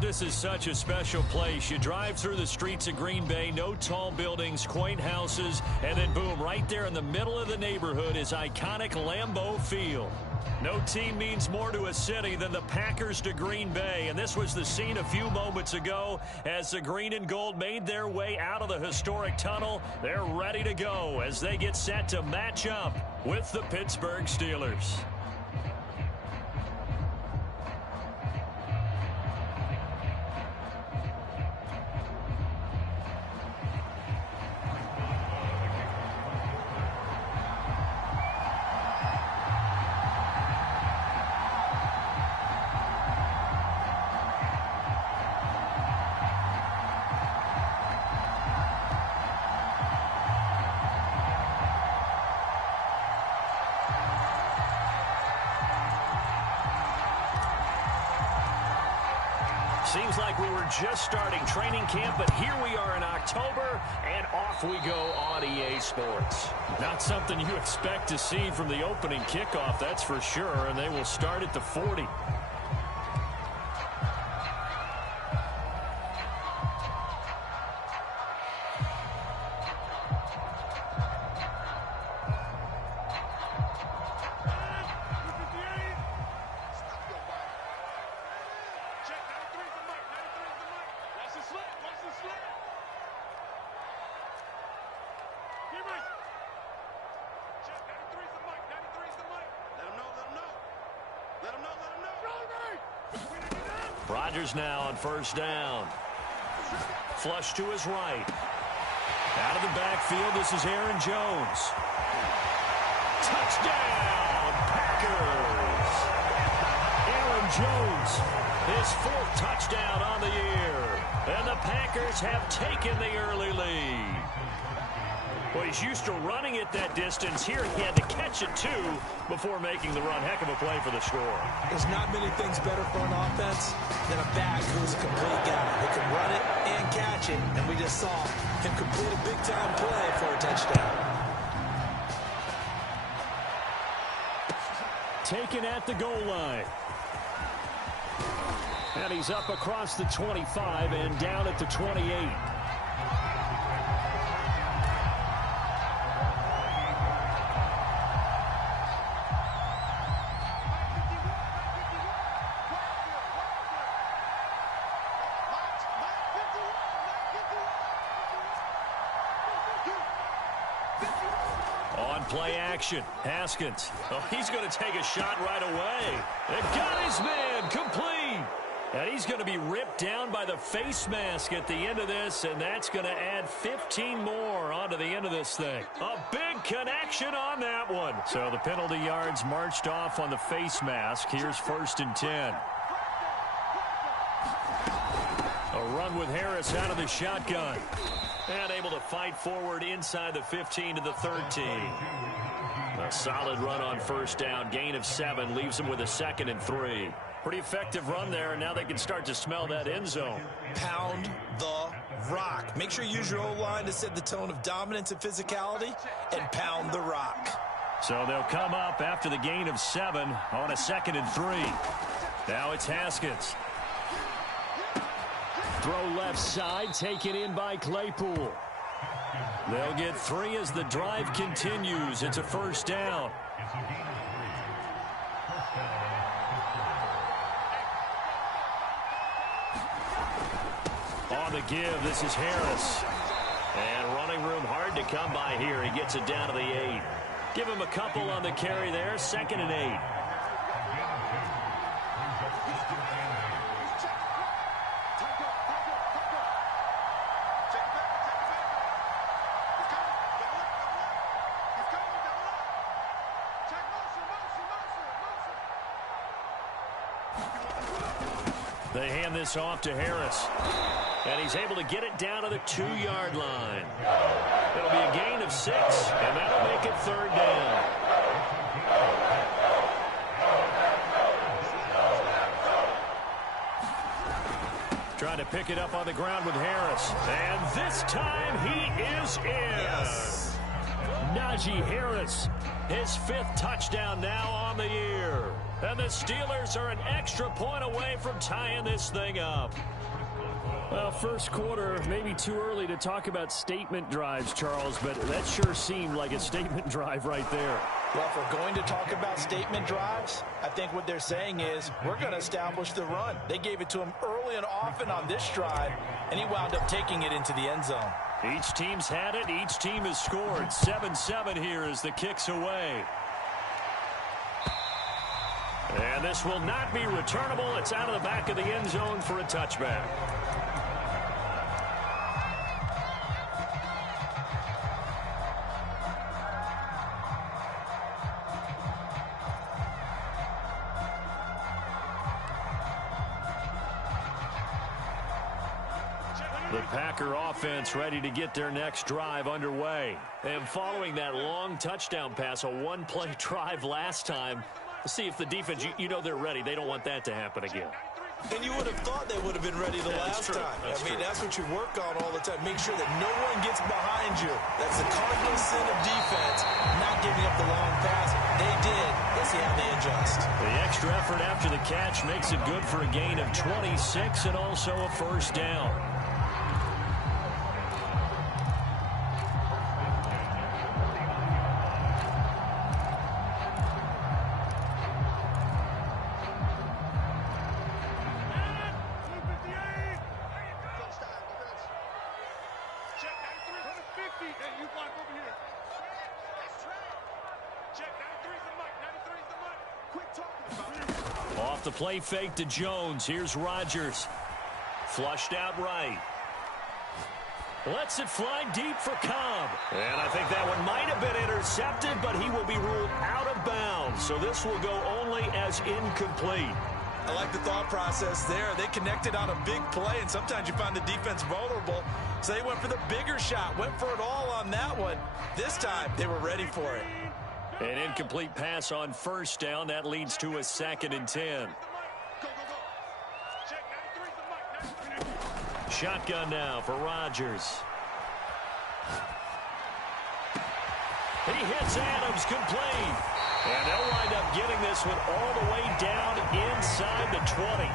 This is such a special place. You drive through the streets of Green Bay, no tall buildings, quaint houses, and then boom, right there in the middle of the neighborhood is iconic Lambeau Field. No team means more to a city than the Packers to Green Bay, and this was the scene a few moments ago as the green and gold made their way out of the historic tunnel. They're ready to go as they get set to match up with the Pittsburgh Steelers. Seems like we were just starting training camp, but here we are in October, and off we go on EA Sports. Not something you expect to see from the opening kickoff, that's for sure, and they will start at the 40. Rodgers now on first down. Flush to his right. Out of the backfield, this is Aaron Jones. Touchdown, Packers! Aaron Jones, his fourth touchdown on the year. And the Packers have taken the early lead. Well, he's used to running it that distance. Here he had to catch it, too, before making the run. Heck of a play for the score. There's not many things better for an offense than a back who's a complete guy who can run it and catch it. And we just saw him complete a big-time play for a touchdown. Taken at the goal line. And he's up across the 25 and down at the 28. Play action. Haskins. Oh, he's going to take a shot right away. They've got his man complete. And he's going to be ripped down by the face mask at the end of this, and that's going to add 15 more onto the end of this thing. A big connection on that one. So the penalty yards marched off on the face mask. Here's 1st and 10. A run with Harris out of the shotgun. And able to fight forward inside the 15 to the 13. A solid run on first down. Gain of 7 leaves him with a 2nd and 3. Pretty effective run there, and now they can start to smell that end zone. Pound the rock. Make sure you use your O-line to set the tone of dominance and physicality, and pound the rock. So they'll come up after the gain of 7 on a 2nd and 3. Now it's Haskins. Throw left side, taken in by Claypool. They'll get 3 as the drive continues. It's a first down. On the give, this is Harris. And running room hard to come by here. He gets it down to the 8. Give him a couple on the carry there. 2nd and 8. They hand this off to Harris. And he's able to get it down to the 2-yard line. It'll be a gain of 6, and that'll make it 3rd down. Trying to pick it up on the ground with Harris. And this time he is in. Yes. Najee Harris, his 5th touchdown now on the year. And the Steelers are an extra point away from tying this thing up. Well, first quarter, maybe too early to talk about statement drives, Charles, but that sure seemed like a statement drive right there. Well, if we're going to talk about statement drives, I think what they're saying is we're going to establish the run. They gave it to him early and often on this drive, and he wound up taking it into the end zone. Each team's had it. Each team has scored. 7-7 here as the kick's away. And this will not be returnable. It's out of the back of the end zone for a touchback. The Packer offense ready to get their next drive underway. And following that long touchdown pass, a one-play drive last time, see if the defense, you know they're ready. They don't want that to happen again. And you would have thought they would have been ready the last time. That's what you work on all the time. Make sure that no one gets behind you. That's the cardinal sin of defense, not giving up the long pass. They did. Let's see how they adjust. The extra effort after the catch makes it good for a gain of 26 and also a first down. Off the play fake to Jones. Here's Rodgers. Flushed out right. Lets it fly deep for Cobb. And I think that one might have been intercepted, but he will be ruled out of bounds. So this will go only as incomplete. I like the thought process there. They connected on a big play, and sometimes you find the defense vulnerable. So they went for the bigger shot, went for it all on that one. This time, they were ready for it. An incomplete pass on first down. That leads to a 2nd and 10. Shotgun now for Rodgers. He hits Adams complete. And they'll wind up getting this one all the way down inside the 20.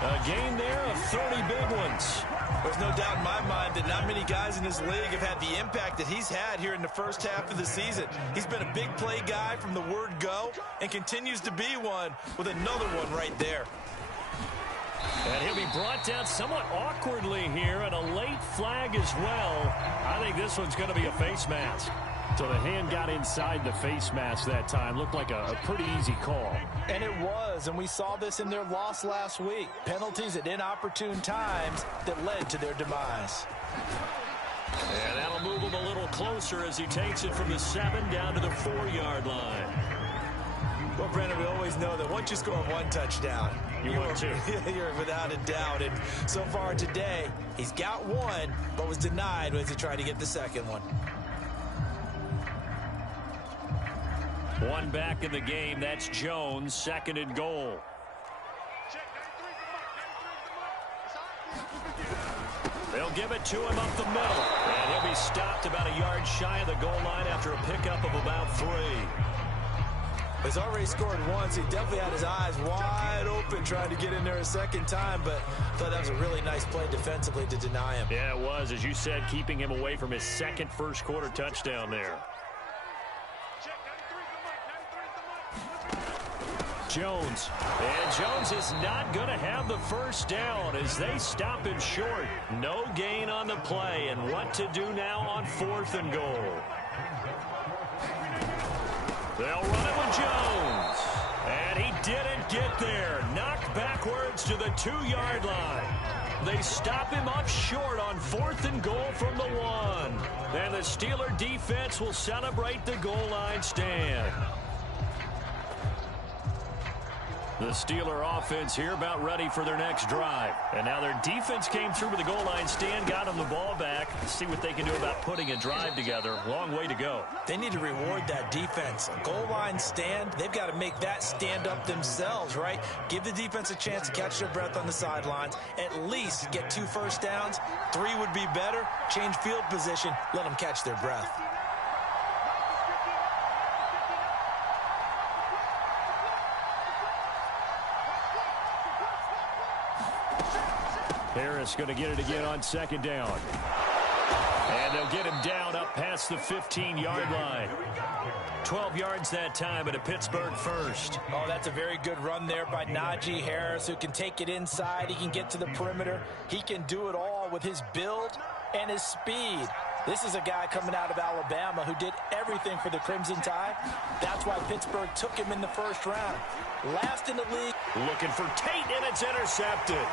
A gain there of 30 big ones. There's no doubt in my mind that not many guys in this league have had the impact that he's had here in the first half of the season. He's been a big play guy from the word go and continues to be one with another one right there. And he'll be brought down somewhat awkwardly here, and a late flag as well. I think this one's going to be a face mask. So the hand got inside the face mask that time. Looked like a pretty easy call. And it was, and we saw this in their loss last week. Penalties at inopportune times that led to their demise. And that'll move him a little closer as he takes it from the 7 down to the 4-yard line. Well, Brandon, we always know that once you score one touchdown, you're without a doubt. And so far today, he's got one, but was denied as he tried to get the second one. One back in the game. That's Jones. 2nd and goal. They'll give it to him up the middle. And he'll be stopped about a yard shy of the goal line after a pickup of about 3. He's already scored once. He definitely had his eyes wide open trying to get in there a second time, but I thought that was a really nice play defensively to deny him. Yeah, it was. As you said, keeping him away from his second first-quarter touchdown there. Jones. And Jones is not going to have the first down as they stop him short. No gain on the play. And what to do now on 4th and goal? They'll run it with Jones. And he didn't get there. Knocked backwards to the 2-yard line. They stop him up short on 4th and goal from the 1. And the Steeler defense will celebrate the goal line stand. The Steeler offense here about ready for their next drive. And now their defense came through with the goal line stand, got them the ball back. Let's see what they can do about putting a drive together. Long way to go. They need to reward that defense. A goal line stand, they've got to make that stand up themselves, right? Give the defense a chance to catch their breath on the sidelines. At least get 2 first downs. 3 would be better. Change field position. Let them catch their breath. Harris going to get it again on second down. And they'll get him down up past the 15-yard line. 12 yards that time at a Pittsburgh first. Oh, that's a very good run there by Najee Harris, who can take it inside. He can get to the perimeter. He can do it all with his build and his speed. This is a guy coming out of Alabama who did everything for the Crimson Tide. That's why Pittsburgh took him in the first round. Last in the league. Looking for Tate, and it's intercepted.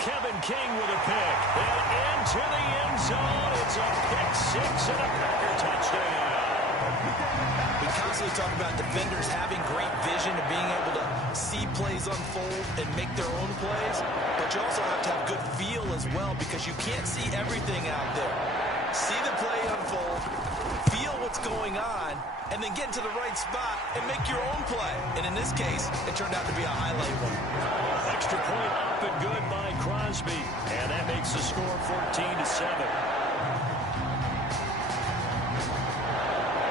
Kevin King with a pick. And into the end zone. It's a pick six and a Packer touchdown. We constantly talk about defenders having great vision and being able to see plays unfold and make their own plays. But you also have to have good feel as well, because you can't see everything out there. See the play unfold, feel what's going on, and then get into the right spot and make your own play. And in this case, it turned out to be a highlight one. Extra point up and good by Crosby. And that makes the score 14-7.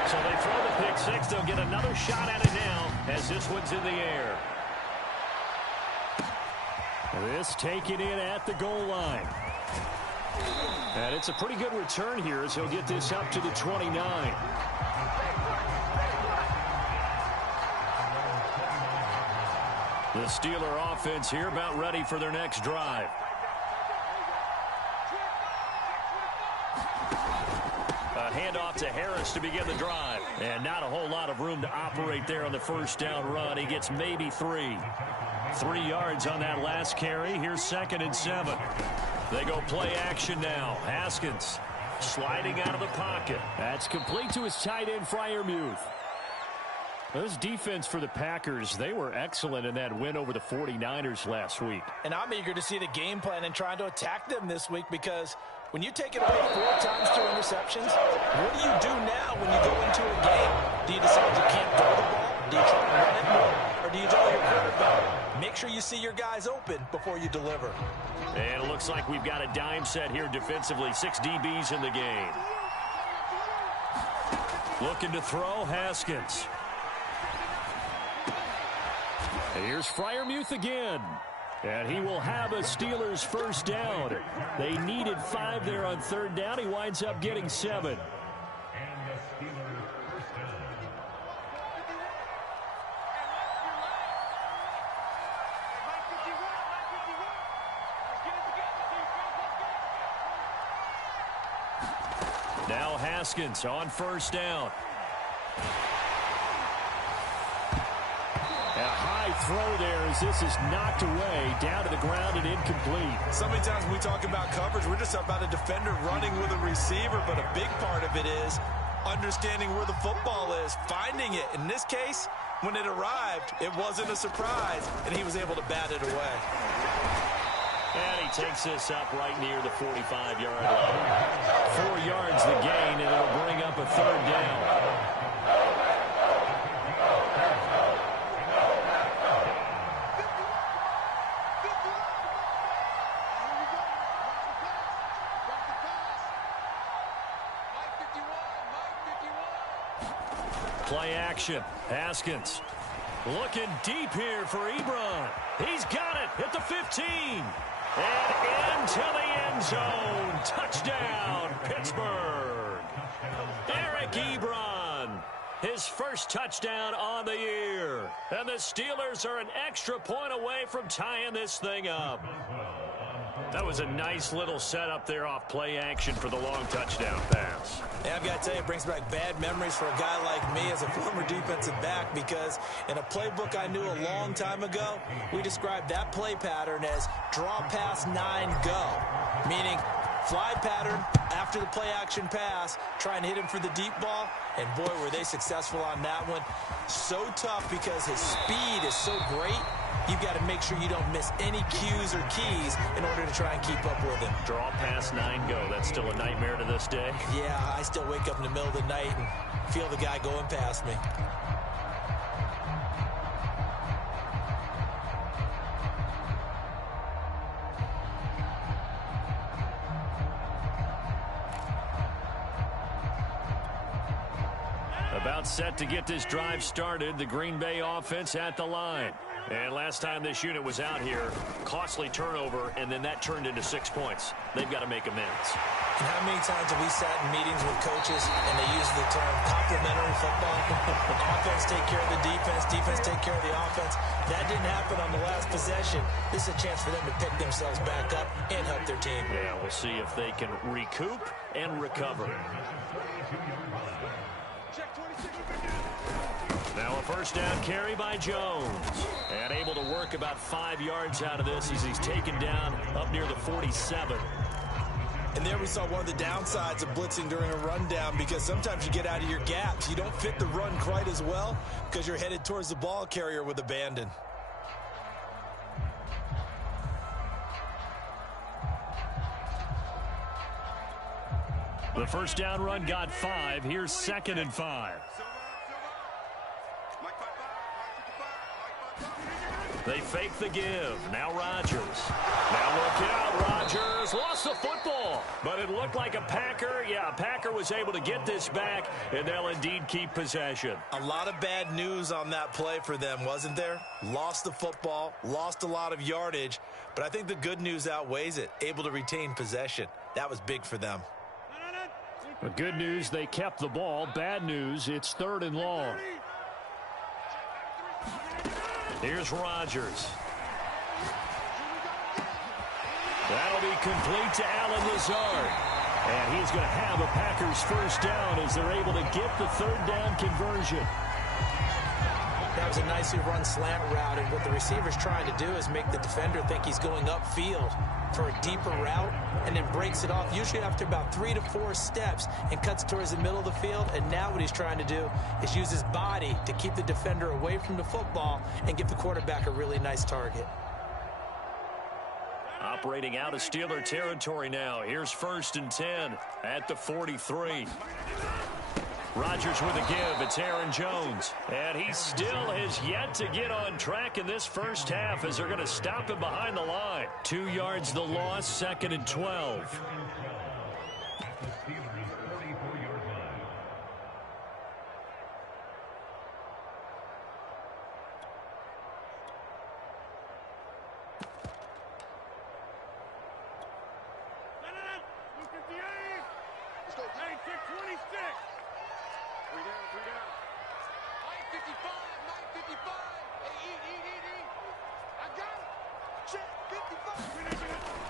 So they throw the pick six. They'll get another shot at it now as this one's in the air. This taken in at the goal line. And it's a pretty good return here as he'll get this up to the 29. The Steeler offense here about ready for their next drive. A handoff to Harris to begin the drive. And not a whole lot of room to operate there on the first down run. He gets maybe 3. 3 yards on that last carry. Here's 2nd and 7. They go play action now. Haskins sliding out of the pocket. That's complete to his tight end, Freiermuth. This defense for the Packers, they were excellent in that win over the 49ers last week. And I'm eager to see the game plan and trying to attack them this week, because when you take it away 4 times through interceptions, what do you do now when you go into a game? Do you decide you can't throw the ball? Do you try to run it more? Or do you draw your quarterback? Make sure you see your guys open before you deliver. And it looks like we've got a dime set here defensively. 6 DBs in the game. Looking to throw, Haskins. Here's Freiermuth again. And he will have a Steelers first down. They needed 5 there on 3rd down. He winds up getting 7. Now Haskins on first down. A high throw there as this is knocked away, down to the ground and incomplete. So many times when we talk about coverage, we're just about a defender running with a receiver, but a big part of it is understanding where the football is, finding it. In this case, when it arrived, it wasn't a surprise, and he was able to bat it away. And he takes this up right near the 45-yard line. 4 yards the gain, and it'll bring up a 3rd down. Play action. Haskins looking deep here for Ebron. He's got it at the 15. And into the end zone. Touchdown, Pittsburgh. Eric Ebron, his first touchdown on the year. And the Steelers are an extra point away from tying this thing up. That was a nice little setup there off play action for the long touchdown pass. Yeah, I've got to tell you, it brings back bad memories for a guy like me as a former defensive back, because in a playbook I knew a long time ago, we described that play pattern as draw pass 9 go, meaning fly pattern after the play action pass, try and hit him for the deep ball, and boy, were they successful on that one. So tough because his speed is so great. You've got to make sure you don't miss any cues or keys in order to try and keep up with him. Draw pass 9 go. That's still a nightmare to this day. Yeah, I still wake up in the middle of the night and feel the guy going past me. About set to get this drive started. The Green Bay offense at the line. And last time this unit was out here, costly turnover, and then that turned into 6 points. They've got to make amends. And how many times have we sat in meetings with coaches and they use the term complementary football? Offense take care of the defense, defense take care of the offense. That didn't happen on the last possession. This is a chance for them to pick themselves back up and help their team. Yeah, we'll see if they can recoup and recover. Now a first down carry by Jones. And able to work about 5 yards out of this as he's taken down up near the 47. And there we saw one of the downsides of blitzing during a rundown, because sometimes you get out of your gaps. You don't fit the run quite as well because you're headed towards the ball carrier with abandon. The first down run got 5. Here's 2nd and 5. They fake the give. Now Rodgers. Now look out. Rodgers lost the football. But it looked like a Packer. Yeah, a Packer was able to get this back, and they'll indeed keep possession. A lot of bad news on that play for them, wasn't there? Lost the football, lost a lot of yardage. But I think the good news outweighs it. Able to retain possession. That was big for them. The good news, they kept the ball. Bad news, it's 3rd and long. Here's Rodgers. That'll be complete to Allen Lazard. And he's going to have a Packers first down as they're able to get the 3rd down conversion. That was a nicely run slant route, and what the receiver's trying to do is make the defender think he's going upfield for a deeper route, and then breaks it off, usually after about 3 to 4 steps, and cuts towards the middle of the field. And now what he's trying to do is use his body to keep the defender away from the football and give the quarterback a really nice target. Operating out of Steeler territory now. Here's 1st and 10 at the 43. Rodgers with a give. It's Aaron Jones. And he still has yet to get on track in this first half as they're going to stop him behind the line. 2 yards the loss, 2nd and 12.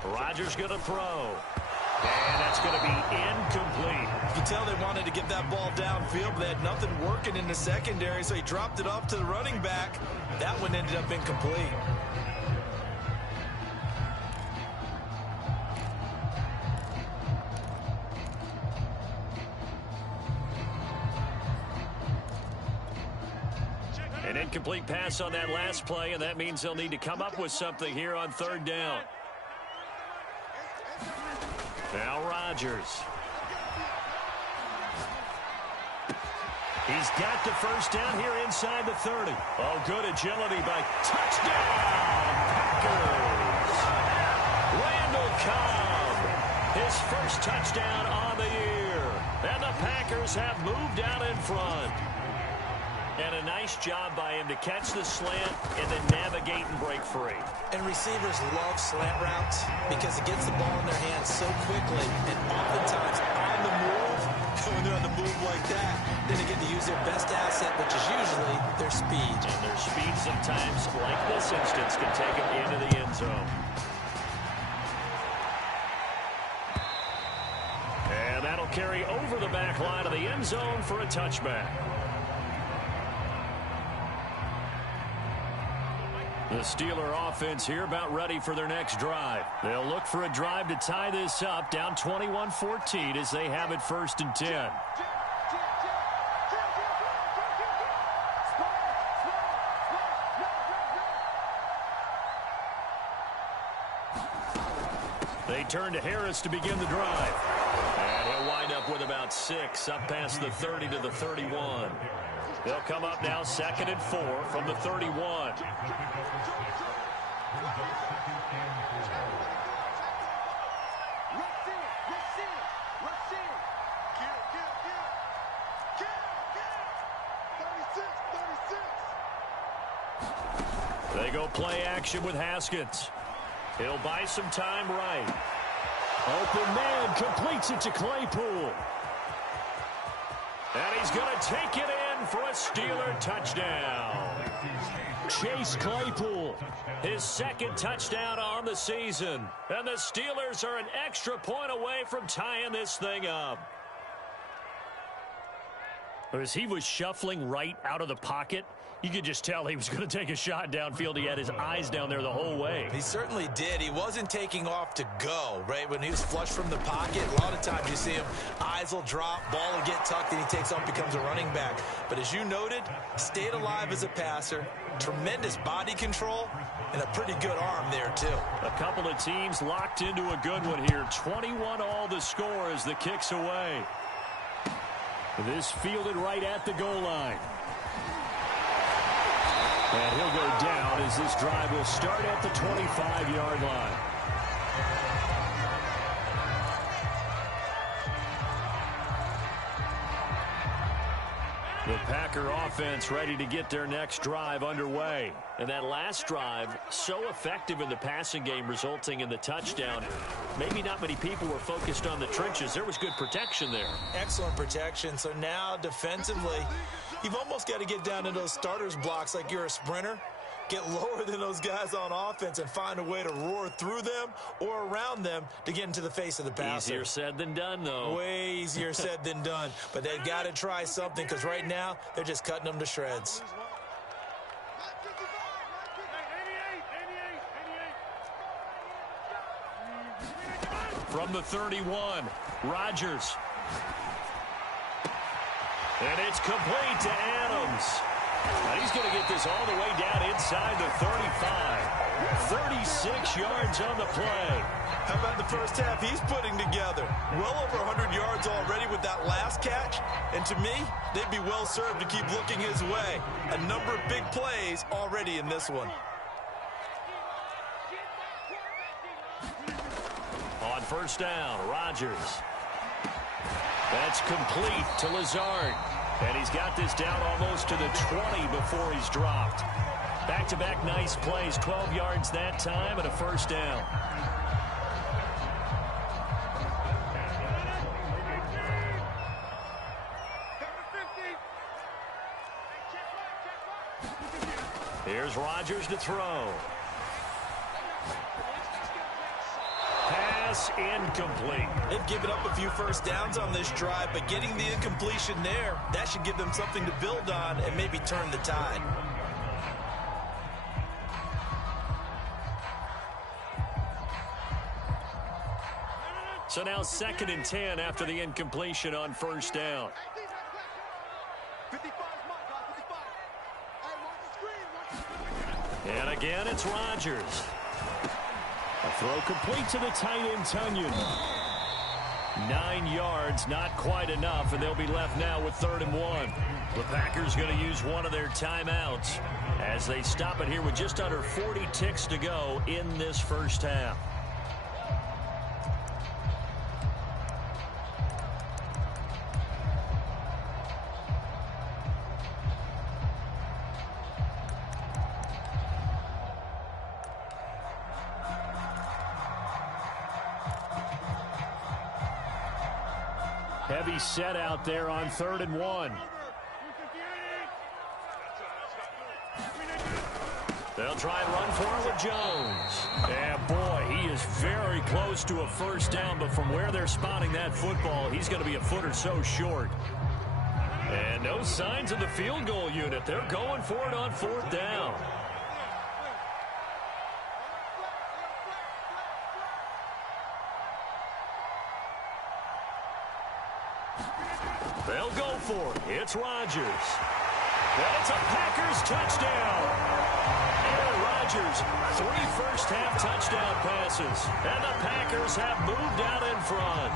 Rodgers going to throw. And that's going to be incomplete. You can tell they wanted to get that ball downfield, but they had nothing working in the secondary, so he dropped it off to the running back. That one ended up incomplete. An incomplete pass on that last play, and that means they'll need to come up with something here on 3rd down. Now Rodgers. He's got the first down here inside the 30. Oh, good agility by touchdown Packers. Randall Cobb, his first touchdown on the year. And the Packers have moved out in front. And a nice job by him to catch the slant and then navigate and break free. And receivers love slant routes because it gets the ball in their hands so quickly, and oftentimes on the move. When they're on the move like that, then they get to use their best asset, which is usually their speed. And their speed sometimes, like this instance, can take them into the end zone. And that'll carry over the back line of the end zone for a touchback. The Steeler offense here about ready for their next drive. They'll look for a drive to tie this up, down 21-14 as they have it 1st and 10. They turn to Harris to begin the drive. And he'll wind up with about 6 up past the 30 to the 31. They'll come up now 2nd and 4 from the 31. They They go play action with Haskins. He'll buy some time right. Open man completes it to Claypool. And he's going to take it in for a Steeler touchdown. Chase Claypool, his second touchdown on the season. And the Steelers are an extra point away from tying this thing up. As he was shuffling right out of the pocket, you could just tell he was going to take a shot downfield. He had his eyes down there the whole way. He certainly did. He wasn't taking off to go, right? When he was flush from the pocket, a lot of times you see him, eyes will drop, ball will get tucked, and he takes off, becomes a running back. But as you noted, stayed alive as a passer, tremendous body control, and a pretty good arm there, too. A couple of teams locked into a good one here. 21 all the score as the kick's away. This fielded right at the goal line. And he'll go down as this drive will start at the 25-yard line. The Packer offense ready to get their next drive underway. And that last drive, so effective in the passing game, resulting in the touchdown. Maybe not many people were focused on the trenches. There was good protection there. Excellent protection. So now defensively, you've almost got to get down to those starters blocks like you're a sprinter. Get lower than those guys on offense and find a way to roar through them or around them to get into the face of the passer. Easier said than done, though. Way easier said than done. But they've got to try something because right now they're just cutting them to shreds. From the 31, Rodgers. And it's complete to Adams. And he's going to get this all the way down inside the 35. 36 yards on the play. How about the first half he's putting together? Well over 100 yards already with that last catch. And to me, they'd be well served to keep looking his way. A number of big plays already in this one. On first down, Rodgers. That's complete to Lazard. And he's got this down almost to the 20 before he's dropped. Back-to-back nice plays, 12 yards that time and a first down. Here's Rodgers to throw. Pass incomplete. They've given up a few first downs on this drive, but getting the incompletion there, that should give them something to build on and maybe turn the tide. So now 2nd and 10 after the incompletion on first down. And again, it's Rodgers. A throw complete to the tight end, Tunyon. 9 yards, not quite enough, and they'll be left now with 3rd and 1. The Packers going to use one of their timeouts as they stop it here with just under 40 ticks to go in this first half. Heavy set out there on 3rd and 1. They'll try and run for it with Jones. And boy, he is very close to a first down, but from where they're spotting that football, he's going to be a foot or so short. And no signs of the field goal unit. They're going for it on 4th down. They'll go for it. It's Rodgers. And it's a Packers touchdown. Aaron Rodgers, 3 first-half touchdown passes. And the Packers have moved out in front.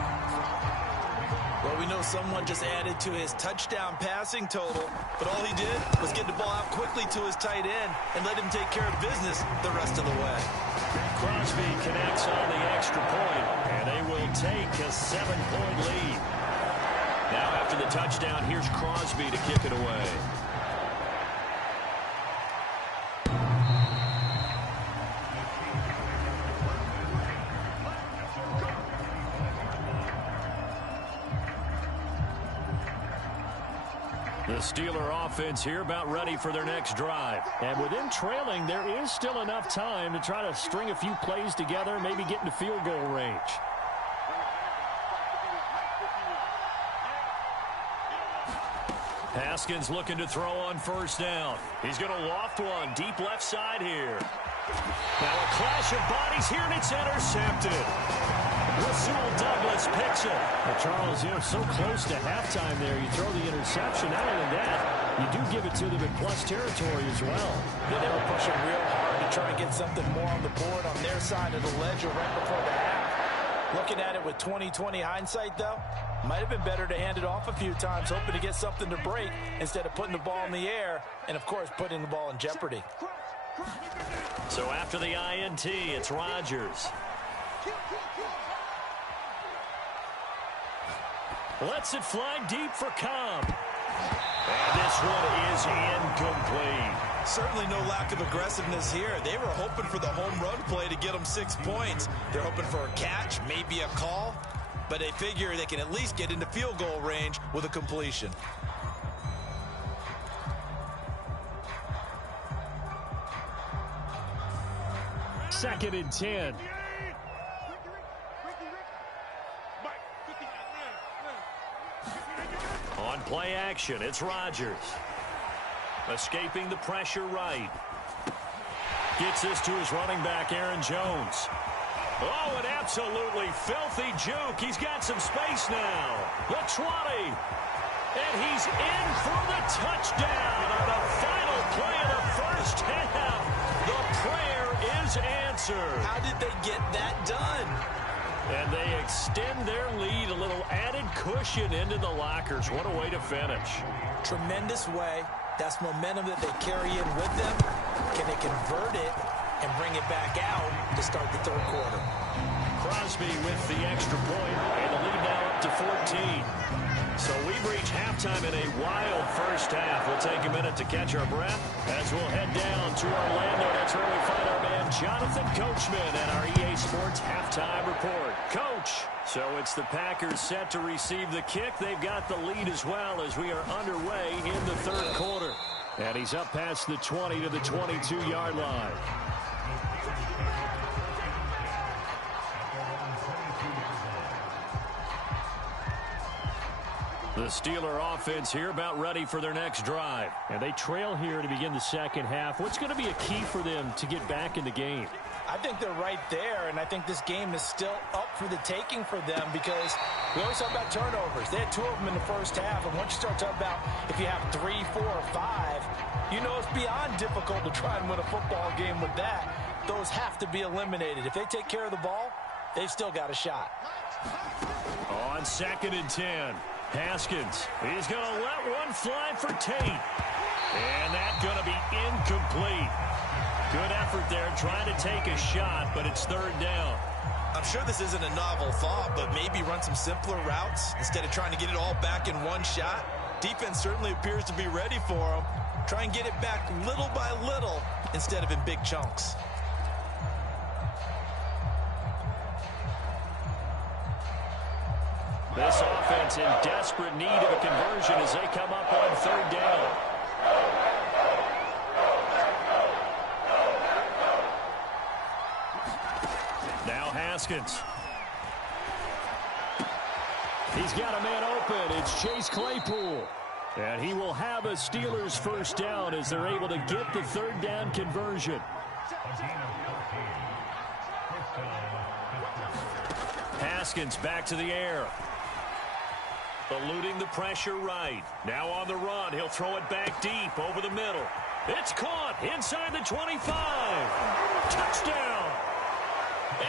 Well, we know someone just added to his touchdown passing total, but all he did was get the ball out quickly to his tight end and let him take care of business the rest of the way. Crosby connects on the extra point, and they will take a 7-point lead. Now after the touchdown, here's Crosby to kick it away. The Steeler offense here about ready for their next drive. And with them trailing, there is still enough time to try to string a few plays together, maybe get into field goal range. Haskins looking to throw on first down. He's going to loft one deep left side here. Now a clash of bodies here, and it's intercepted. Rasul Douglas picks it. Well, Charles, so close to halftime there. You throw the interception. Not only that, you do give it to them in plus territory as well. Yeah, they were pushing real hard to try to get something more on the board on their side of the ledger right before the half. Looking at it with 20/20 hindsight, though, might have been better to hand it off a few times, hoping to get something to break instead of putting the ball in the air and, of course, putting the ball in jeopardy. So after the INT, it's Rodgers. Lets it fly deep for Cobb. And this one is incomplete. Certainly no lack of aggressiveness here. They were hoping for the home run play to get them 6 points. They're hoping for a catch, maybe a call, but they figure they can at least get into field goal range with a completion. Second and 10. On play action, it's Rodgers. Escaping the pressure right. Gets this to his running back, Aaron Jones. Oh, an absolutely filthy juke. He's got some space now. The 20. And he's in for the touchdown on the final play of the first half. The prayer is answered. How did they get that done? And they extend their lead, a little added cushion into the lockers. What a way to finish. Tremendous way. That's momentum that they carry in with them. Can they convert it and bring it back out to start the third quarter? Crosby with the extra point, and the lead now up to 14. So we've reached halftime in a wild first half. We'll take a minute to catch our breath as we'll head down to Orlando. That's where we find our man Jonathan Coachman and our EA Sports halftime report. Coach, so it's the Packers set to receive the kick. They've got the lead as well as we are underway in the third quarter. And he's up past the 20 to the 22-yard line. The Steeler offense here about ready for their next drive. And they trail here to begin the second half. What's going to be a key for them to get back in the game? I think they're right there, and I think this game is still up for the taking for them because we always talk about turnovers. They had 2 of them in the first half, and once you start talking about if you have 3, 4, or 5, you know it's beyond difficult to try and win a football game with that. Those have to be eliminated. If they take care of the ball, they've still got a shot. On second and 10. Haskins, he's going to let one fly for Tate. And that's going to be incomplete. Good effort there trying to take a shot, but it's third down. I'm sure this isn't a novel thought, but maybe run some simpler routes instead of trying to get it all back in one shot. Defense certainly appears to be ready for them. Try and get it back little by little instead of in big chunks. This offense in desperate need of a conversion as they come up on third down. Now Haskins. He's got a man open. It's Chase Claypool. And he will have a Steelers first down as they're able to get the third down conversion. Haskins back to the air. Eluding the pressure right. Now on the run. He'll throw it back deep over the middle. It's caught inside the 25. Touchdown.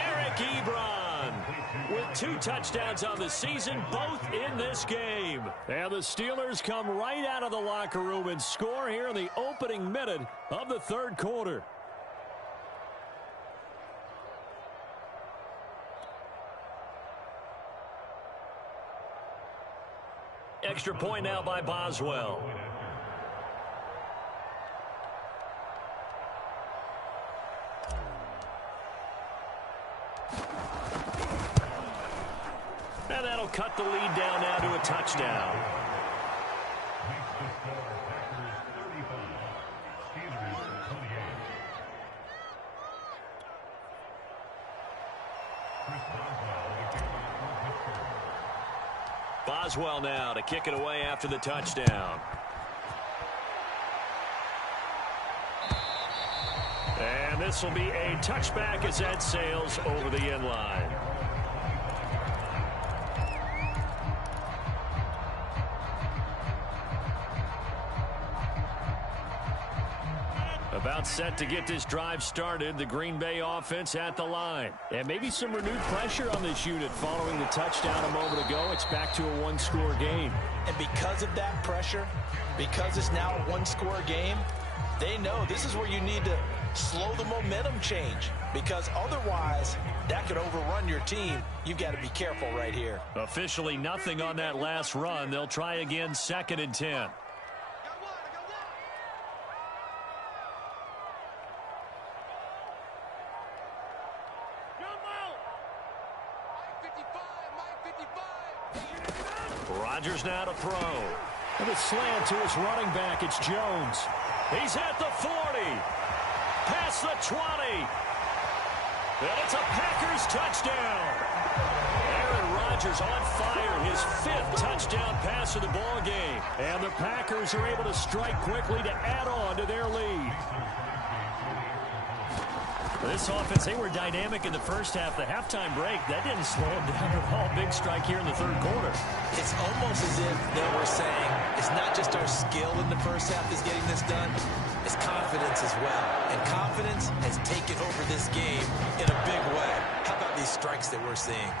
Eric Ebron with 2 touchdowns on the season, both in this game. And the Steelers come right out of the locker room and score here in the opening minute of the third quarter. Extra point now by Boswell. And that'll cut the lead down now to a touchdown. Boswell now to kick it away after the touchdown. And this will be a touchback as that sails over the end line. About set to get this drive started. The Green Bay offense at the line. And maybe some renewed pressure on this unit following the touchdown a moment ago. It's back to a one-score game. And because of that pressure, because it's now a one-score game, they know this is where you need to slow the momentum change. Because otherwise, that could overrun your team. You've got to be careful right here. Officially nothing on that last run. They'll try again 2nd and 10. Rodgers now to throw. And a slant to his running back. It's Jones. He's at the 40. Past the 20. And it's a Packers touchdown. Aaron Rodgers on fire. His 5th touchdown pass of the ball game. And the Packers are able to strike quickly to add on to their lead. This offense, they were dynamic in the first half. The halftime break, that didn't slow them down at all. Big strike here in the 3rd quarter. It's almost as if they were saying, it's not just our skill in the first half that's getting this done, it's confidence as well. And confidence has taken over this game in a big way. How about these strikes that we're seeing?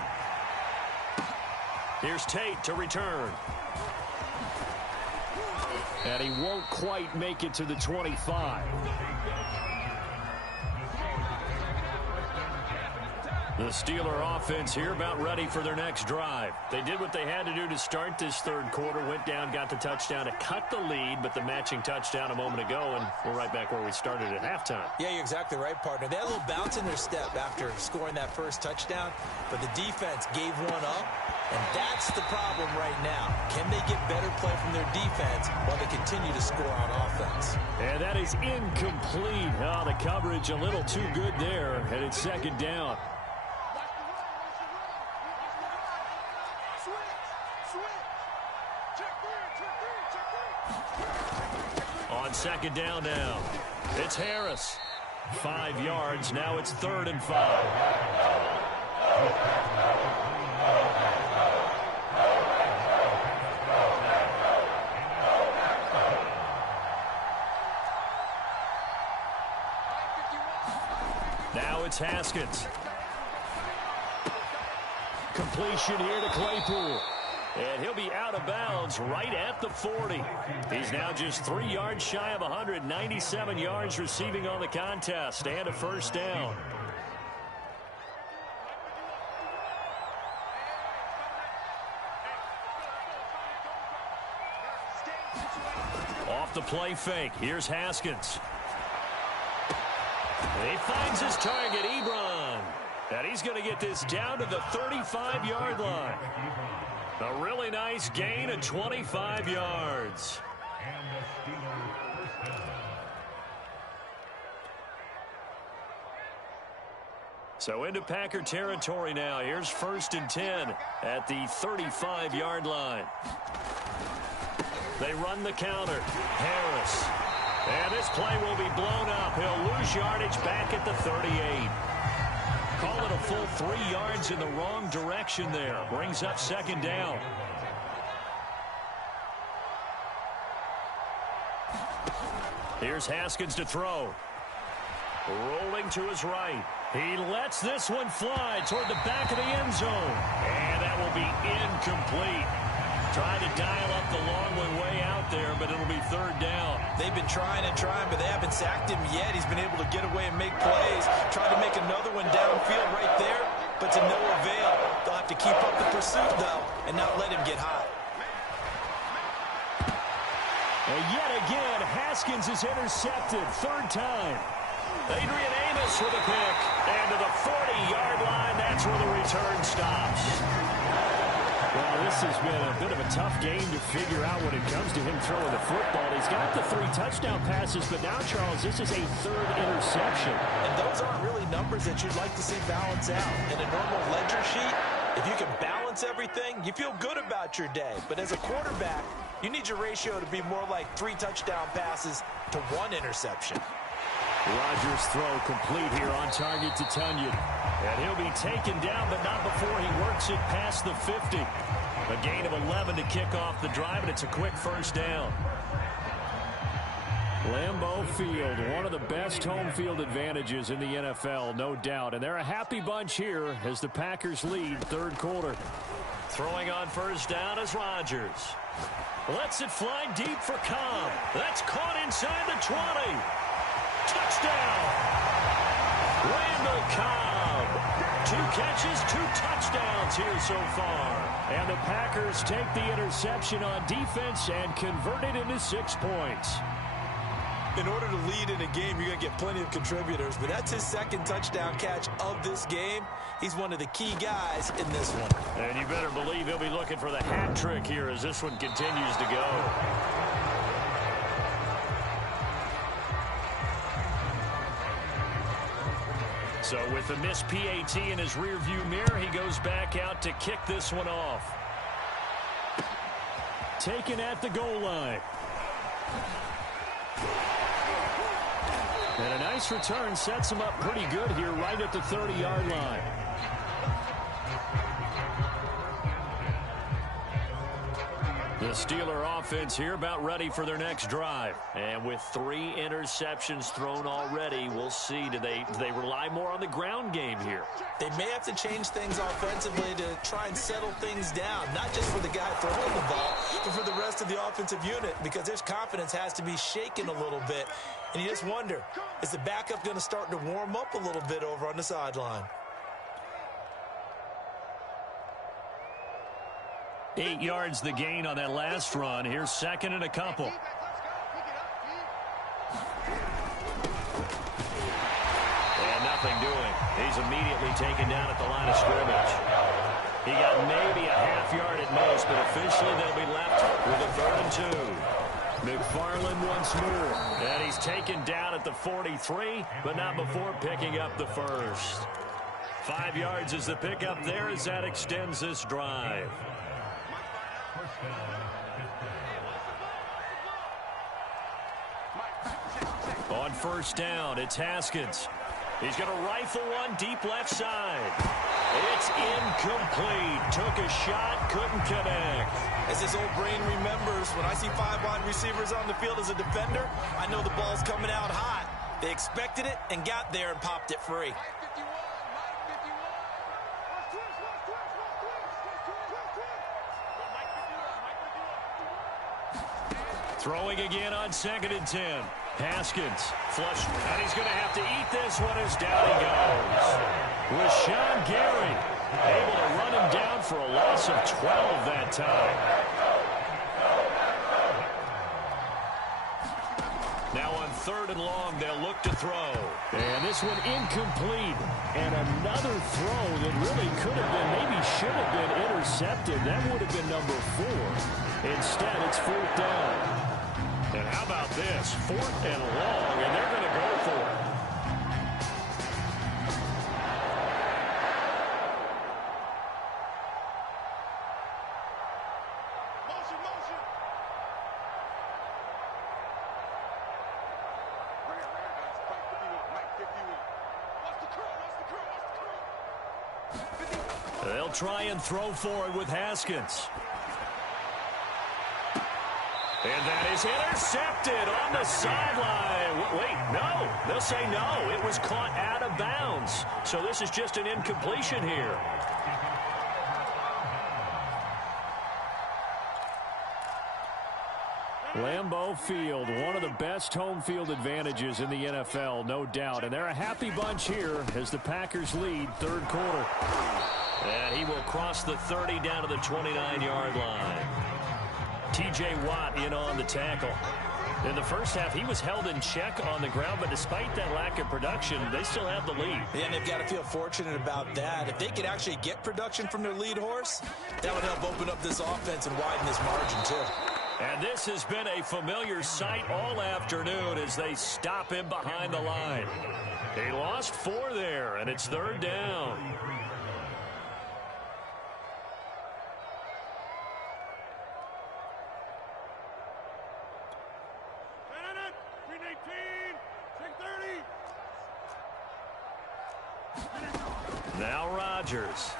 Here's Tate to return. And he won't quite make it to the 25. The Steeler offense here about ready for their next drive. They did what they had to do to start this 3rd quarter. Went down, got the touchdown to cut the lead, but the matching touchdown a moment ago, and we're right back where we started at halftime. Yeah, you're exactly right, partner. They had a little bounce in their step after scoring that first touchdown, but the defense gave one up, and that's the problem right now. Can they get better play from their defense while they continue to score on offense? And that is incomplete. Oh, the coverage a little too good there, and it's 2nd down. On 2nd down now, it's Harris. 5 yards. Now it's 3rd and 5. Now it's Haskins. Completion here to Claypool. And he'll be out of bounds right at the 40. He's now just 3 yards shy of 197 yards receiving on the contest and a 1st down. Off the play fake. Here's Haskins. He finds his target, Ebron. And he's going to get this down to the 35-yard line. A really nice gain of 25 yards. So into Packer territory now. Here's 1st and 10 at the 35-yard line. They run the counter. Harris. And this play will be blown up. He'll lose yardage back at the 38. Call it a full 3 yards in the wrong direction there. Brings up 2nd down. Here's Haskins to throw. Rolling to his right. He lets this one fly toward the back of the end zone. And that will be incomplete. Trying to dial up the long one way out there, but it'll be 3rd down. They've been trying and trying, but they haven't sacked him yet. He's been able to get away and make plays. Tried to make another one downfield right there, but to no avail. They'll have to keep up the pursuit, though, and not let him get hot. And yet again, Haskins is intercepted. 3rd time. Adrian Amos with a pick. And to the 40-yard line, that's where the return stops. Well, this has been a bit of a tough game to figure out when it comes to him throwing the football. He's got the 3 touchdown passes, but now, Charles, this is a 3rd interception. And those aren't really numbers that you'd like to see balance out. In a normal ledger sheet, if you can balance balance everything, you feel good about your day. But as a quarterback, you need your ratio to be more like 3 touchdown passes to 1 interception. Rodgers' throw complete here on target to Tunyon. And he'll be taken down, but not before he works it past the 50. A gain of 11 to kick off the drive, and it's a quick first down. Lambeau Field, one of the best home field advantages in the NFL, no doubt. And they're a happy bunch here as the Packers lead third quarter. Throwing on first down is Rodgers. Lets it fly deep for Cobb. That's caught inside the 20. Touchdown! Randall Cobb. 2 catches, 2 touchdowns here so far. And the Packers take the interception on defense and convert it into 6 points. In order to lead in a game, you're going to get plenty of contributors, but that's his 2nd touchdown catch of this game. He's one of the key guys in this one. And you better believe he'll be looking for the hat trick here as this one continues to go. So with the missed PAT in his rearview mirror, he goes back out to kick this one off. Taken at the goal line. And a nice return sets him up pretty good here right at the 30-yard line. The Steeler offense here about ready for their next drive. And with 3 interceptions thrown already, we'll see. Do they rely more on the ground game here? They may have to change things offensively to try and settle things down, not just for the guy throwing the ball, but for the rest of the offensive unit, because their confidence has to be shaken a little bit. And you just wonder, is the backup going to start to warm up a little bit over on the sideline? 8 yards the gain on that last run. Here's 2nd and a couple. And nothing doing. He's immediately taken down at the line of scrimmage. He got maybe a half yard at most, but officially they'll be left with a 3rd and 2. McFarland once more. And he's taken down at the 43, but not before picking up the first. 5 yards is the pickup there as that extends this drive. On first down, it's Haskins. He's going to rifle one deep left side. It's incomplete. Took a shot, couldn't connect. As his old brain remembers, when I see 5 wide receivers on the field as a defender, I know the ball's coming out hot. They expected it and got there and popped it free. Throwing again on 2nd and 10. Haskins flush, and he's going to have to eat this one as down he goes. Rashawn Gary able to run him down for a loss of 12 that time. Now on 3rd and long, they'll look to throw. And this one incomplete. And another throw that really could have been, maybe should have been intercepted. That would have been number 4. Instead, it's 4th down. And how about this? 4th and long, and they're going to go for it. Motion, motion. Bring it, guys. Fight 51. Mike 51. Watch the curl, watch the curl. They'll try and throw for it with Haskins. And that is intercepted on the sideline. Wait, no. They'll say no. It was caught out of bounds. So this is just an incompletion here. Lambeau Field, one of the best home field advantages in the NFL, no doubt. And they're a happy bunch here as the Packers lead third quarter. And he will cross the 30 down to the 29-yard line. T.J. Watt in on the tackle. In the first half, he was held in check on the ground, but despite that lack of production, they still have the lead. Yeah, and they've got to feel fortunate about that. If they could actually get production from their lead horse, that would help open up this offense and widen this margin, too. And this has been a familiar sight all afternoon as they stop him behind the line. He lost 4 there, and it's 3rd down. Now Rodgers.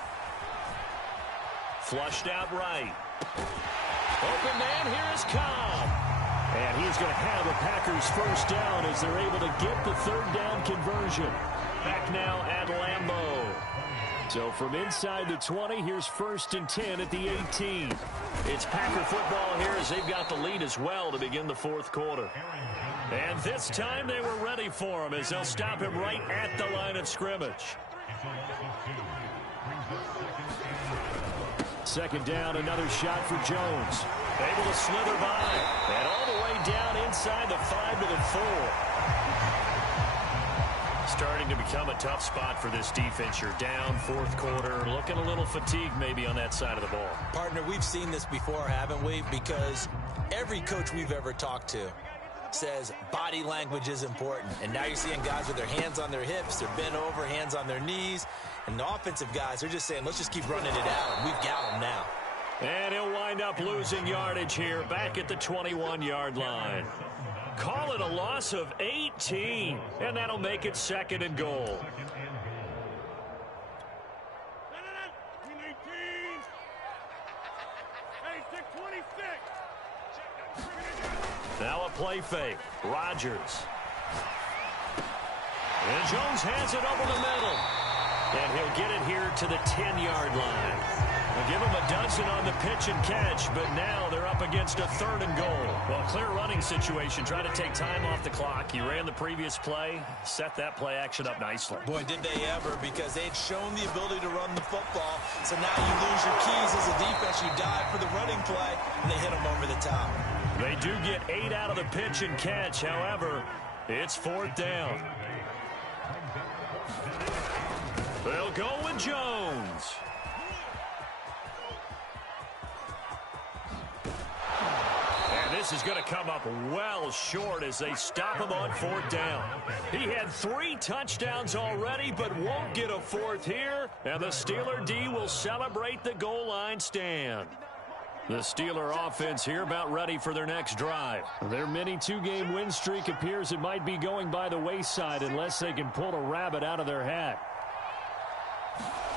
Flushed out right. Open man, here is Cobb. And he's going to have a Packers first down as they're able to get the third down conversion. Back now at Lambeau. So from inside the 20, here's 1st and 10 at the 18. It's Packer football here as they've got the lead as well to begin the 4th quarter. And this time they were ready for him as they'll stop him right at the line of scrimmage. 2nd down, another shot for Jones. Able to slither by. And all the way down inside the 5 to the 4. Starting to become a tough spot for this defense. You're down 4th quarter. Looking a little fatigued maybe on that side of the ball. Partner, we've seen this before, haven't we? Because every coach we've ever talked to says body language is important. And now you're seeing guys with their hands on their hips, they're bent over, hands on their knees. And the offensive guys are just saying, let's just keep running it out. And we've got them now. And he'll wind up losing yardage here back at the 21-yard line. Call it a loss of 18. And that'll make it 2nd and goal. Now a play fake. Rodgers. And Jones has it over the middle. And he'll get it here to the 10-yard line. They'll give him a dozen on the pitch and catch, but now they're up against a 3rd and goal. Well, clear running situation. Try to take time off the clock. He ran the previous play, set that play action up nicely. Boy, did they ever, because they'd shown the ability to run the football. So now you lose your keys as a defense. You dive for the running play, and they hit them over the top. They do get 8 out of the pitch and catch. However, it's 4th down. They'll go with Jones. And this is going to come up well short as they stop him on 4th down. He had 3 touchdowns already, but won't get a 4th here. And the Steeler D will celebrate the goal line stand. The Steeler offense here about ready for their next drive. Their mini 2-game win streak appears it might be going by the wayside unless they can pull a rabbit out of their hat.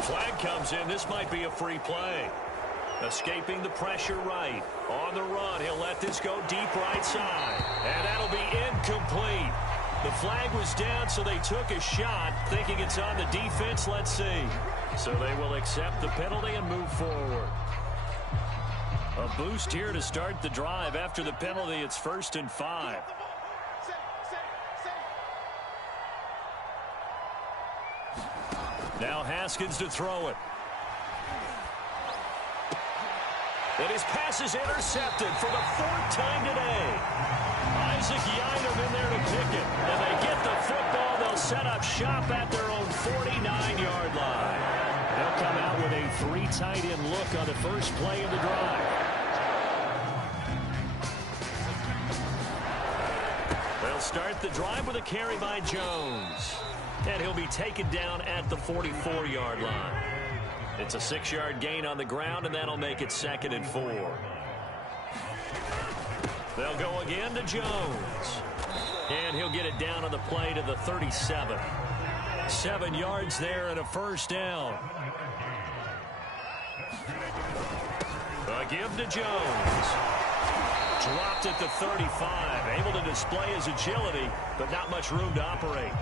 Flag comes in. This might be a free play. Escaping the pressure right. On the run, he'll let this go deep right side. And that'll be incomplete. The flag was down, so they took a shot, thinking it's on the defense. Let's see. So they will accept the penalty and move forward. A boost here to start the drive. After the penalty, it's 1st and 5. Now Haskins to throw it. And his pass is intercepted for the 4th time today. Isaac Yianum in there to pick it. And they get the football. They'll set up shop at their own 49-yard line. They'll come out with a 3 tight end look on the first play of the drive. They'll start the drive with a carry by Jones. And he'll be taken down at the 44-yard line. It's a 6-yard gain on the ground, and that'll make it 2nd and 4. They'll go again to Jones. And he'll get it down on the play to the 37. 7 yards there and a first down. A give to Jones. Dropped at the 35. Able to display his agility, but not much room to operate.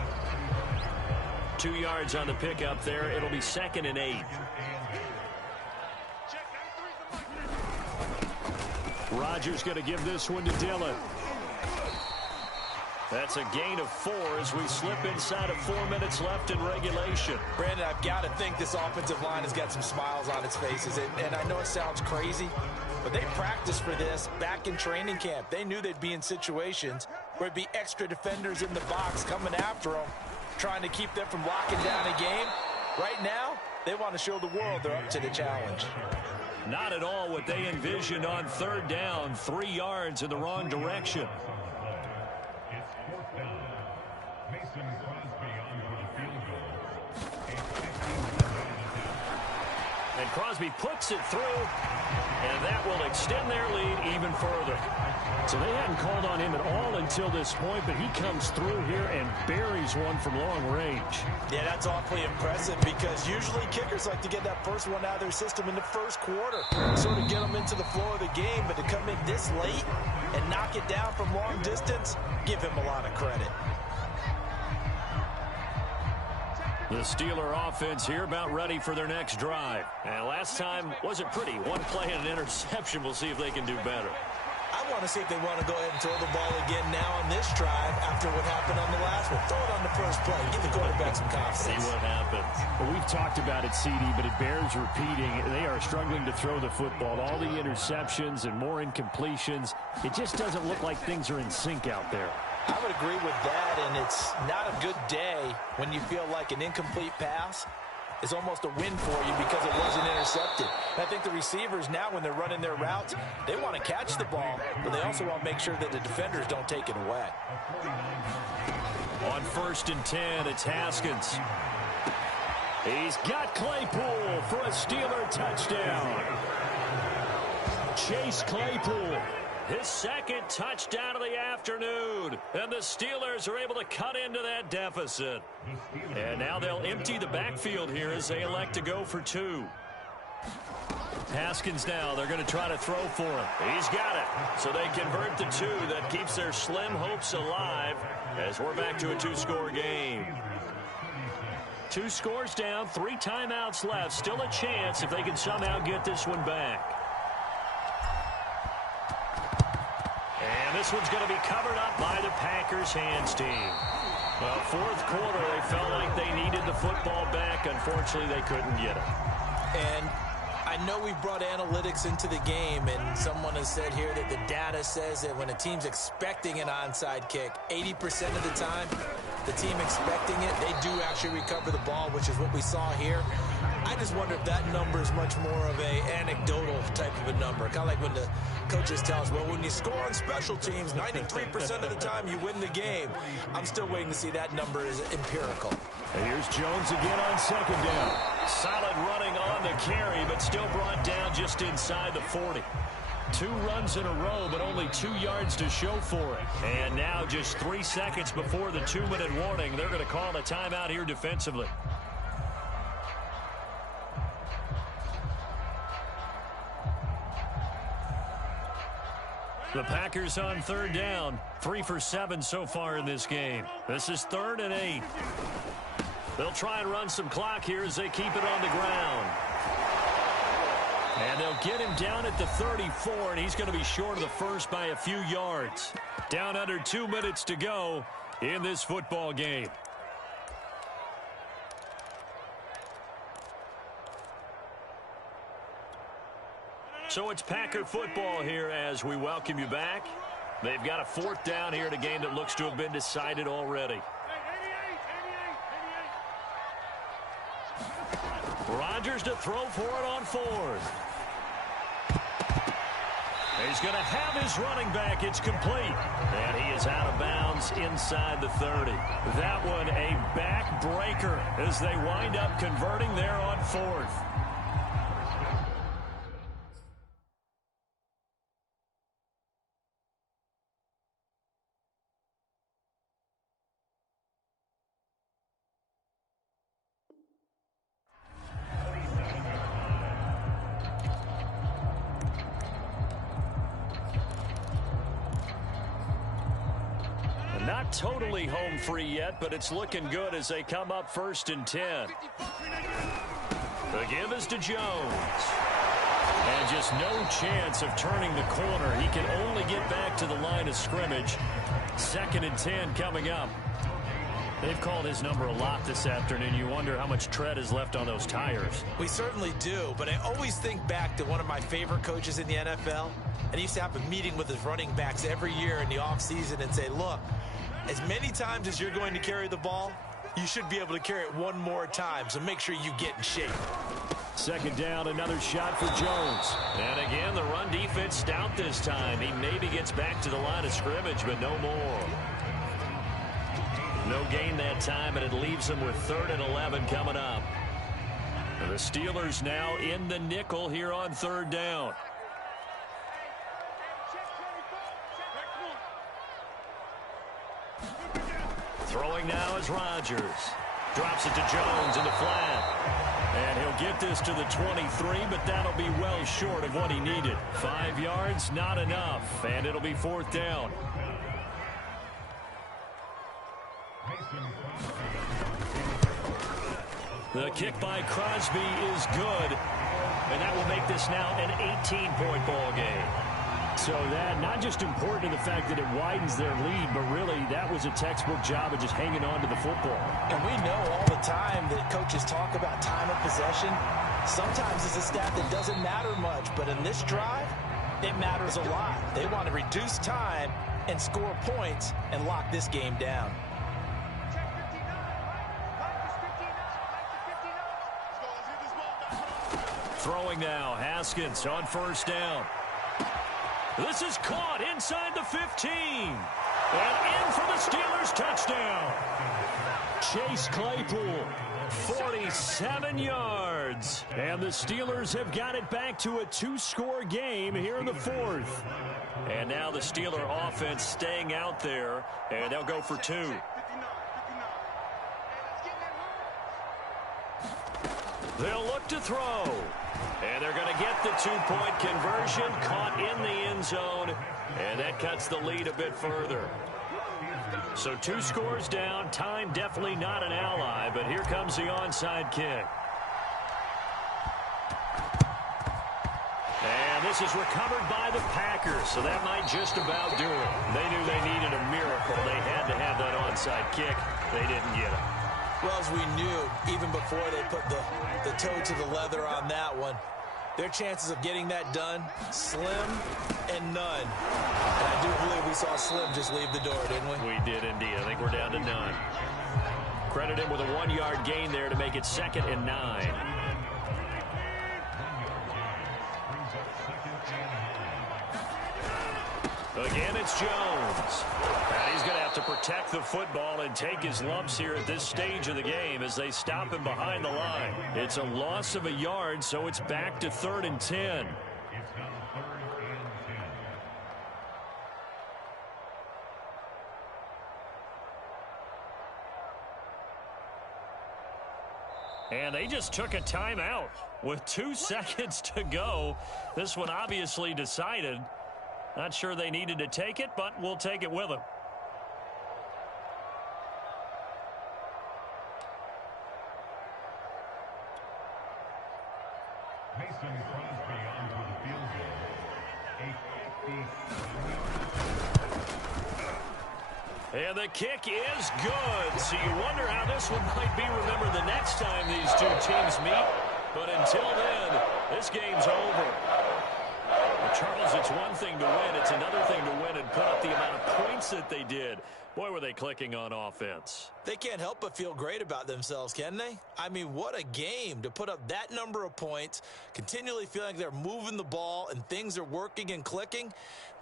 2 yards on the pickup there. It'll be 2nd and 8. Rodgers going to give this one to Dillon. That's a gain of 4 as we slip inside of 4 minutes left in regulation. Brandon, I've got to think this offensive line has got some smiles on its faces. And I know it sounds crazy, but they practiced for this back in training camp. They knew they'd be in situations where it'd be extra defenders in the box coming after them, trying to keep them from locking down a game. Right now, they want to show the world they're up to the challenge. Not at all what they envisioned on 3rd down. 3 yards in the wrong direction. And Crosby puts it through, and that will extend their lead even further. So they hadn't called on him at all until this point, but he comes through here and buries one from long range. Yeah, that's awfully impressive because usually kickers like to get that first one out of their system in the first quarter, sort of get them into the flow of the game, but to come in this late and knock it down from long distance, give him a lot of credit. The Steeler offense here about ready for their next drive. And last time wasn't pretty. One play and an interception. We'll see if they can do better. I want to see if they want to go ahead and throw the ball again now on this drive after what happened on the last one. Throw it on the first play. Give the quarterback some confidence. See what happens. Well, we've talked about it, CD, but it bears repeating. They are struggling to throw the football. All the interceptions and more incompletions. It just doesn't look like things are in sync out there. I would agree with that, and it's not a good day when you feel like an incomplete pass is almost a win for you because it wasn't intercepted. And I think the receivers now, when they're running their routes, they want to catch the ball, but they also want to make sure that the defenders don't take it away. On 1st and 10, it's Haskins. He's got Claypool for a Steeler touchdown. Chase Claypool, his second touchdown of the afternoon. And the Steelers are able to cut into that deficit. And now they'll empty the backfield here as they elect to go for 2. Haskins now, they're going to try to throw for him. He's got it. So they convert the 2. That keeps their slim hopes alive as we're back to a 2-score game. 2 scores down, 3 timeouts left. Still a chance if they can somehow get this one back. And this one's going to be covered up by the Packers hands team. Well, 4th quarter, they felt like they needed the football back. Unfortunately, they couldn't get it. And I know we've brought analytics into the game, and someone has said here that the data says that when a team's expecting an onside kick, 80% of the time, the team expecting it, they do actually recover the ball, which is what we saw here. I just wonder if that number is much more of a anecdotal type of a number. Kind of like when the coaches tell us, well, when you score on special teams, 93% of the time you win the game. I'm still waiting to see that number is empirical. And here's Jones again on 2nd down. Solid running on the carry, but still brought down just inside the 40. 2 runs in a row, but only 2 yards to show for it. And now just 3 seconds before the 2-minute warning, they're going to call a timeout here defensively. The Packers on 3rd down. 3 for 7 so far in this game. This is 3rd and 8. They'll try and run some clock here as they keep it on the ground. And they'll get him down at the 34, and he's going to be short of the first by a few yards. Down under 2 minutes to go in this football game. So it's Packer football here as we welcome you back. They've got a 4th down here in a game that looks to have been decided already. Rodgers to throw for it on 4th. He's going to have his running back. It's complete. And he is out of bounds inside the 30. That one a backbreaker as they wind up converting there on 4th. Not totally home free yet, but it's looking good as they come up 1st and 10. The give is to Jones. And just no chance of turning the corner. He can only get back to the line of scrimmage. 2nd and 10 coming up. They've called his number a lot this afternoon. You wonder how much tread is left on those tires. We certainly do, but I always think back to one of my favorite coaches in the NFL. And he used to have a meeting with his running backs every year in the offseason and say, look, as many times as you're going to carry the ball, you should be able to carry it one more time, so make sure you get in shape. 2nd down, another shot for Jones. And again, the run defense stout this time. He maybe gets back to the line of scrimmage, but no more. No gain that time, and it leaves them with 3rd and 11 coming up. The Steelers now in the nickel here on third down. Throwing now is Rodgers. Drops it to Jones in the flat. And he'll get this to the 23, but that'll be well short of what he needed. 5 yards, not enough, and it'll be fourth down. The kick by Crosby is good, and that will make this now an 18-point ball game. So that not just important to the fact that it widens their lead, but really that was a textbook job of just hanging on to the football. And we know all the time that coaches talk about time of possession. Sometimes it's a stat that doesn't matter much, but in this drive, it matters a lot. They want to reduce time and score points and lock this game down. Throwing now, Haskins on first down. This is caught inside the 15. And in for the Steelers touchdown. Chase Claypool, 47 yards. And the Steelers have got it back to a 2-score game here in the fourth. And now the Steeler offense staying out there, and they'll go for 2. They'll look to throw. And they're going to get the 2-point conversion, caught in the end zone, and that cuts the lead a bit further. So 2 scores down, time definitely not an ally, but here comes the onside kick. And this is recovered by the Packers, so that might just about do it. They knew they needed a miracle. They had to have that onside kick. They didn't get it. Well, as we knew, even before they put the toe to the leather on that one, their chances of getting that done, slim and none. And I do believe we saw Slim just leave the door, didn't we? We did indeed. I think we're down to none. Credit him with a 1-yard gain there to make it 2nd and 9. Again, it's Jones. And he's going to have to protect the football and take his lumps here at this stage of the game as they stop him behind the line. It's a loss of a yard, so it's back to 3rd and 10. And they just took a timeout with 2 seconds to go. This one obviously decided. Not sure they needed to take it, but we'll take it with them. And the kick is good. So you wonder how this one might be remembered the next time these two teams meet. But until then, this game's over. Well, Charles, it's one thing to win. It's another thing to win and put up the amount of points that they did. Boy, were they clicking on offense. They can't help but feel great about themselves, can they? I mean, what a game to put up that number of points, continually feeling like they're moving the ball and things are working and clicking.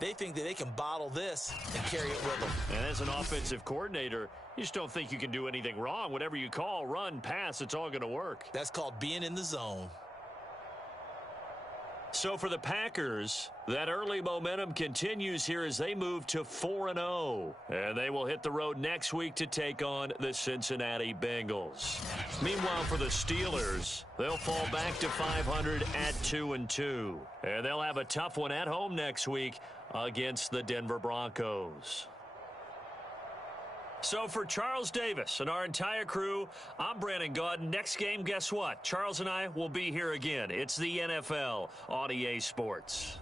They think that they can bottle this and carry it with them. And as an offensive coordinator, you just don't think you can do anything wrong. Whatever you call, run, pass, it's all going to work. That's called being in the zone. So for the Packers, that early momentum continues here as they move to 4-0. And they will hit the road next week to take on the Cincinnati Bengals. Meanwhile, for the Steelers, they'll fall back to 500 at 2-2. And they'll have a tough one at home next week against the Denver Broncos. So for Charles Davis and our entire crew, I'm Brandon Gaudin. Next game, guess what? Charles and I will be here again. It's the NFL on EA Sports.